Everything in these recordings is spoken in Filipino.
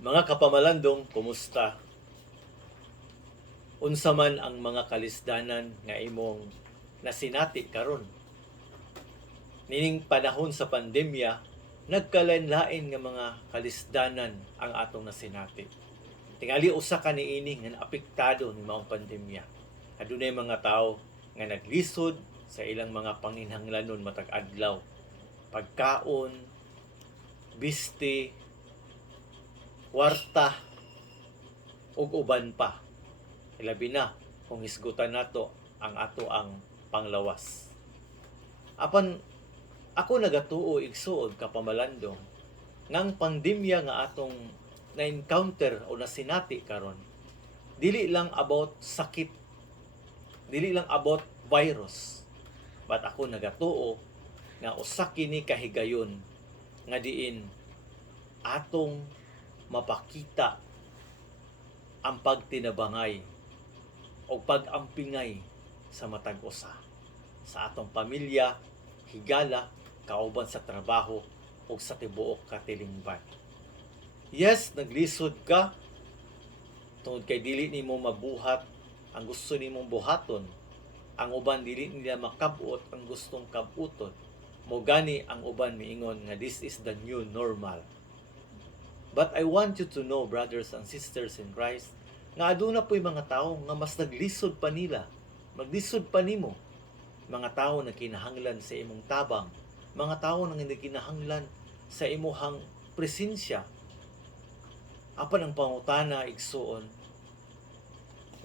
Mga kapamalandong, kumusta? Unsa man ang mga kalisdanan nga imong nasinati karon? Nining panahon sa pandemya, nagkalain-lain nga mga kalisdanan ang atong nasinati. Tingali usa ka niini nga apektado ni maong pandemya. Adunay mga tawo nga naglisod sa ilang mga panginhanglanon matag adlaw. Pagkaon, biste, kwarta, ug uban pa. Ilabi na kung hisgutan nato ang ato ang panglawas. Apan ako nagatuo igsuod kapamalandong ngang pandemya nga atong na-encounter o nasinati karon, dili lang about sakit, dili lang about virus, but ako nagatuo nga usa kini kahigayon nga diin atong mapakita ang pagtinabangay o pag-ampingay sa matag usa sa atong pamilya, higala, kauban sa trabaho o sa tibuok katilingban. Yes, naglisod ka tungod kay dili nimo mabuhat ang gusto nimong buhaton. Ang uban dili nila makabot ang gustong kabuton. Mo gani ang uban miingon nga this is the new normal. But I want you to know, brothers and sisters in Christ, nga aduna po'y mga tao nga mas naglisod pa nila, maglisod pa nimo. Mga tao na kinahanglan sa imong tabang, mga tao na hindi kinahanglan sa imuhang presensya. Apan ang pangutana igsuon,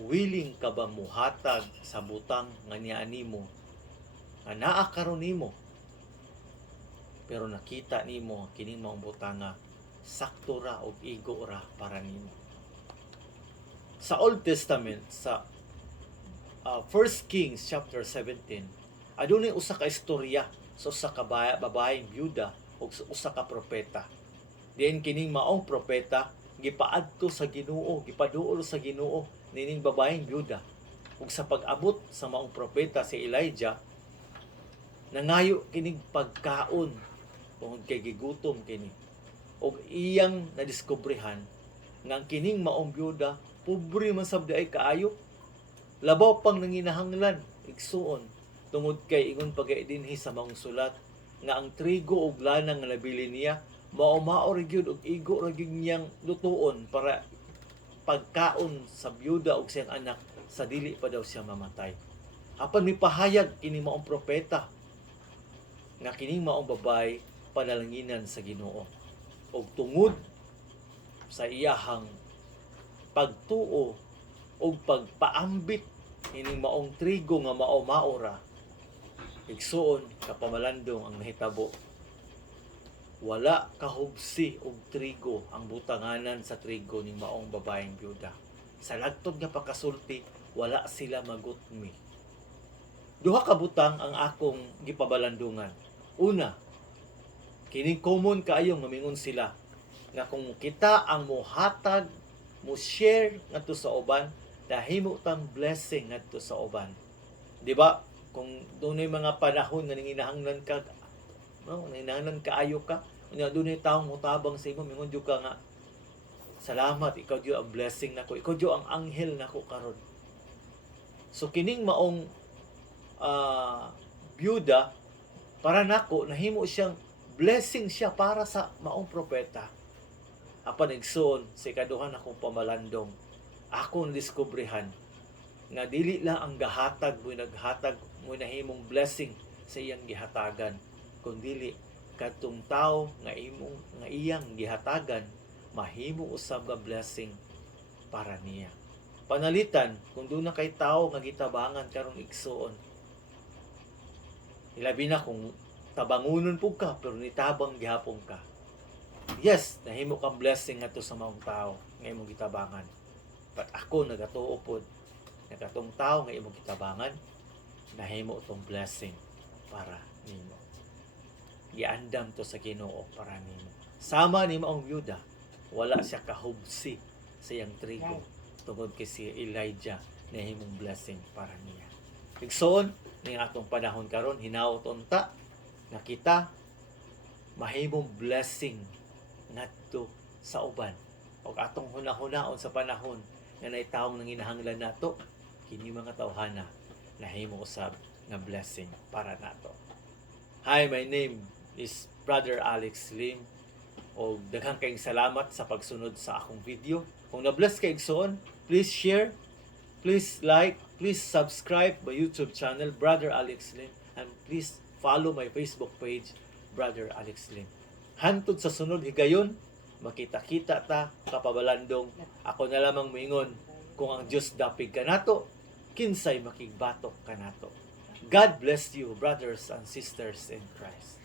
willing ka ba muhatag sa butang nga niya nimo, nga naa karon nimo, pero nakita nimo kining maong butanga sakto ra o igo ra para nimo. Sa Old Testament, sa 1 Kings chapter 17, adunay usa ka istorya sa usa ka babaeng byuda o usa ka propeta. Diin kining maong propeta gipaadto sa Ginoo, gipaduol sa Ginoo nining babaeng byuda. Ug sa pag-abot sa maong propeta si Elijah, nangayo kining pagkaon tungod kay gigutom kini. Og iyang nadiskobrehan nga kining maong byuda pobre man sabdi ay kaayo, labaw pang nanginahanglan igsuon tungod kay ingon pagay dinhi sa maong sulat nga ang trigo ug lana nga nabili niya mao ra gyud og igo ra gyud niyang lutuon para pagkaon sa byuda ug siyang anak sa dili pa daw siya mamatay. Apan mipahayag kini maong propeta nga kining maong babay panalanginan sa Ginoo. Og tungod sa iyahang pagtuo o pagpaambit ining maong trigo nga mao-maora, igsuon kapamalandong ang nahitabo, wala kahubsi og trigo ang butanganan sa trigo ni maong babaeng byuda. Sa lagtod nga pagkasulti, wala sila magutmi. Duha ka butang ang akong gipabalandungan. Una, kining common kaayo nga mingon sila nga kung kita ang muhatag, mo share ngadto sa uban, nahimo tang blessing ngadto sa uban. Di ba? Kung dunay mga panahon nga nanginahanglan ka, no, nanginahanglan kaayo ka, unya dunay taong mutabang sa imo, mingon jud ka nga, salamat, ikaw jud ang blessing nako, ikaw jud ang anghel nako karon. So kining maong byuda para nako nahimo siyang blessing siya para sa maong propeta. Apan igsoon sa ikaduha akong pamalandong, akong diskubrehan nga dili lang ang gahatag mo naghatag mo nahimong blessing sa iyang gihatagan, kundi kadtong tao nga iyang gihatagan mahimo usab nga blessing para niya. Panalitan kung doon na kay tao nga gitabangan karon igsoon, ilabi na kung tabangunon po ka pero nitabang gihapon ka. Yes, nahimo kang blessing ngadto sa maong tao nga imong gitabangan. But ako nagatuo pod nagatong tao nga imong gitabangan, nahimo tong blessing para nimo. Giandam to sa Ginoo para nimo. Sama ni maong byuda, wala siya kahubsi sa iyang trigo tungod kay si Elijah nahimong blessing para niya. Igsoon ning atong panahon karon, hinaot unta na kita mahimong blessing ngadto sa uban. o atong hunahunaon sa panahon nga naitawong nanginahanglan nato, kini mga tawhana nahimo usab nga blessing para nato. Hi, my name is Brother Alex Lim, o daghang kayong salamat sa pagsunod sa akong video. Kung na-bless kay igsoon, please share, please like, please subscribe my YouTube channel, Brother Alex Lim, and please follow my Facebook page, Brother Alex Lim. Hantod sa sunod higayon, makita-kita ta kapabalandong, ako na lamang moingon, kung ang Diyos dapig kanato, kinsay makigbatok kanato. God bless you, brothers and sisters in Christ.